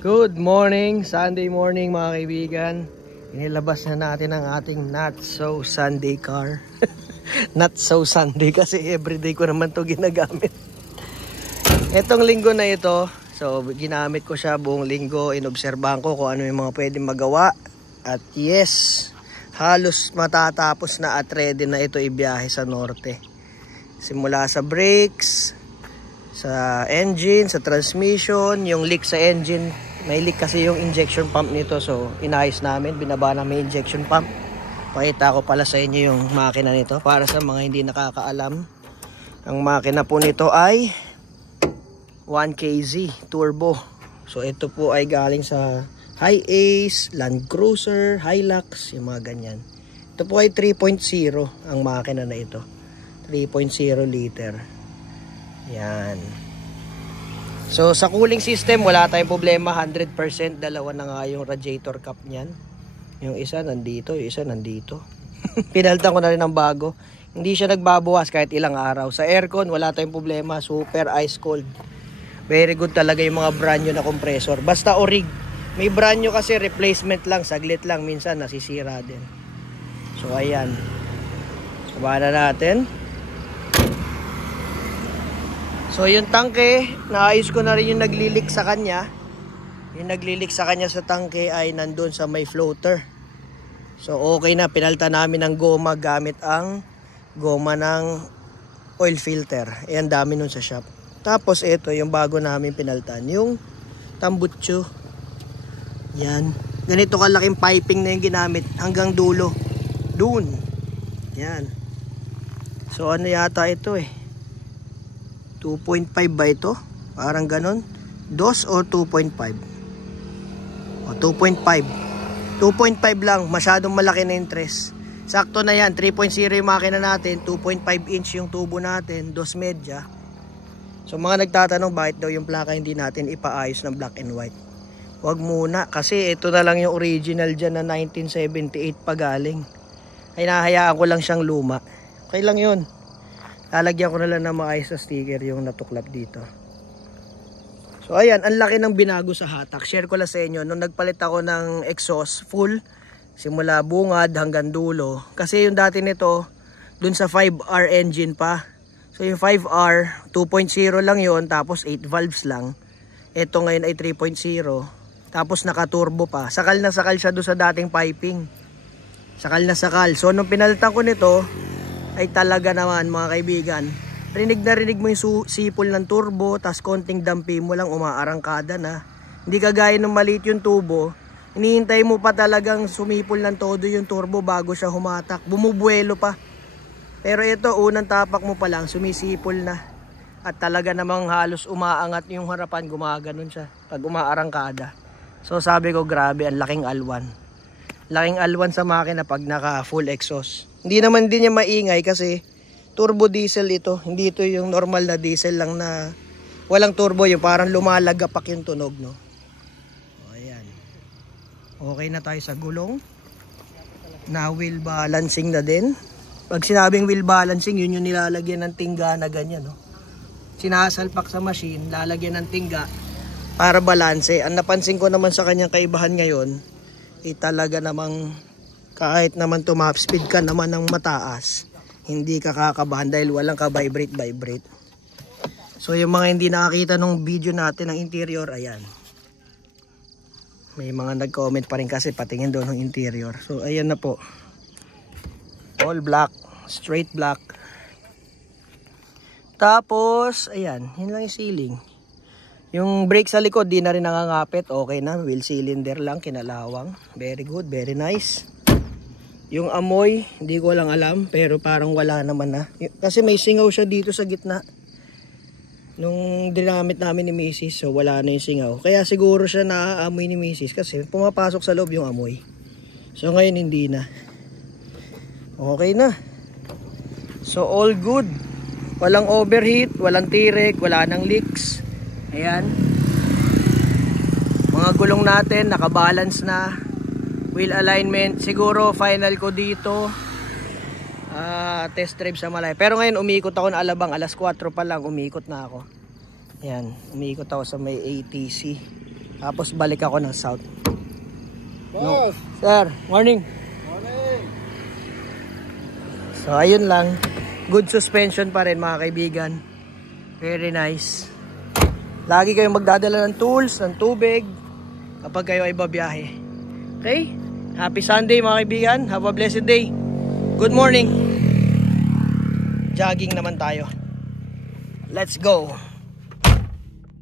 Good morning, Sunday morning mga kaibigan. Inilabas na natin ang ating Not So Sunday car. Not So Sunday kasi everyday ko naman to ginagamit. Etong linggo na ito, so ginamit ko siya buong linggo. Inobserbahan ko kung ano yung mga pwedeng magawa. At yes, halos matatapos na at ready na ito ibiyahe sa norte. Simula sa brakes, sa engine, sa transmission, yung leak sa engine. May leak kasi yung injection pump nito, so inayos namin, binaba namin yung injection pump. Pakita ko pala sa inyo yung makina nito para sa mga hindi nakakaalam. Ang makina po nito ay 1KZ turbo. So ito po ay galing sa Hi-Ace, Land Cruiser, Hilux, yung mga ganyan. Ito po ay 3.0 ang makina na ito. 3.0 liter. Yan. So sa cooling system wala tayong problema, 100%. Dalawa na nga yung radiator cap niyan. Yung isa nandito, yung isa nandito. Pinalitan ko na rin ng bago. Hindi siya nagbabawas kahit ilang araw. Sa aircon wala tayong problema, super ice cold. Very good talaga yung mga brand new na compressor. Basta orig. May brand new kasi replacement lang, saglit lang, minsan nasisira din. So ayan. Sabahan na natin. So yung tangke, naayos ko na rin yung naglilik sa kanya. Yung naglilik sa kanya sa tangke ay nandun sa may floater. So okay na, pinalta namin ng goma gamit ang goma ng oil filter. Ayan, dami nun sa shop. Tapos ito yung bago namin pinaltan, yung tambutso. Yan. Ganito kalaking piping na yung ginamit hanggang dulo. Dun. Yan. So ano yata ito 2.5 ba ito? Parang ganon. 2 o 2.5? O 2.5. 2.5 lang. Masyadong malaki na interest. Sakto na yan. 3.0 yung makina natin. 2.5 inch yung tubo natin. 2 medya. So mga nagtatanong bakit daw yung plaka hindi natin ipaayos ng black and white. Wag muna. Kasi ito na lang yung original dyan na 1978 pagaling. Ay nahayaan ko lang siyang luma. Okay lang yun. Lalagyan ko na lang ng maayos na sticker yung natuklap dito. So ayan, ang laki ng binago sa hatak. Share ko lang sa inyo. Nung nagpalit ako ng exhaust full, simula bungad hanggang dulo. Kasi yung dati nito, dun sa 5R engine pa. So yung 5R, 2.0 lang yon, tapos 8 valves lang. Ito ngayon ay 3.0. Tapos naka-turbo pa. Sakal na sakal siya doon sa dating piping. Sakal na sakal. So nung pinalitan ko nito, ay talaga naman mga kaibigan, rinig na rinig mo yung sipol ng turbo, tas konting dampi mo lang umaarangkada na. Hindi kagaya ng maliit yung tubo, hinihintay mo pa talagang sumipol ng todo yung turbo bago siya humatak, bumubuelo pa. Pero ito, unang tapak mo pa lang sumisipol na, at talaga namang halos umaangat yung harapan, gumaganon siya pag umaarangkada. So sabi ko, grabe, ang laking alwan. Laking alwan sa makina pag naka full exhaust. Hindi naman din niya maingay kasi turbo diesel ito. Hindi ito yung normal na diesel lang na walang turbo, yung parang lumalagapak yung tunog, no? O, ayan. Okay na tayo sa gulong. Na wheel balancing na din. Pag sinabing wheel balancing, yun yung nilalagyan ng tingga na ganyan, no? Sinasalpak sa machine, lalagyan ng tingga para balanse. Ang napansin ko naman sa kanyang kaibahan ngayon, talaga namang kahit naman tumap speed ka naman ng mataas, hindi ka kakabahan dahil walang ka-vibrate. So yung mga hindi nakakita nung video natin ng interior, ayan. May mga nag-comment pa rin kasi patingin doon ng interior. So ayan na po. All black, straight black. Tapos, ayan, yun lang yung ceiling. Yung brake sa likod, di na rin nangangapit. Okay na, wheel cylinder lang, kinalawang. Very good, very nice. Yung amoy, hindi ko lang alam, pero parang wala naman na. Kasi may singaw siya dito sa gitna. Nung dinamit namin ni Mrs., so wala na yung singaw. Kaya siguro siya naaamoy ni Mrs. kasi pumapasok sa loob yung amoy. So ngayon hindi na. Okay na. So all good. Walang overheat, walang tirek, wala nang leaks. Ayan. Mga gulong natin, nakabalance na. Wheel alignment, siguro final ko dito test drive sa Malay. Pero ngayon umiikot ako na Alabang, alas 4 pa lang umiikot na ako. Yan, umiikot ako sa may ATC. Tapos balik ako ng south. Boss! Sir, morning. Morning! So ayun lang. Good suspension pa rin mga kaibigan. Very nice. Lagi kayong magdadala ng tools, ng tubig kapag kayo ay babiyahe. Okay? Happy Sunday mga kaibigan. Have a blessed day. Good morning. Jogging naman tayo. Let's go.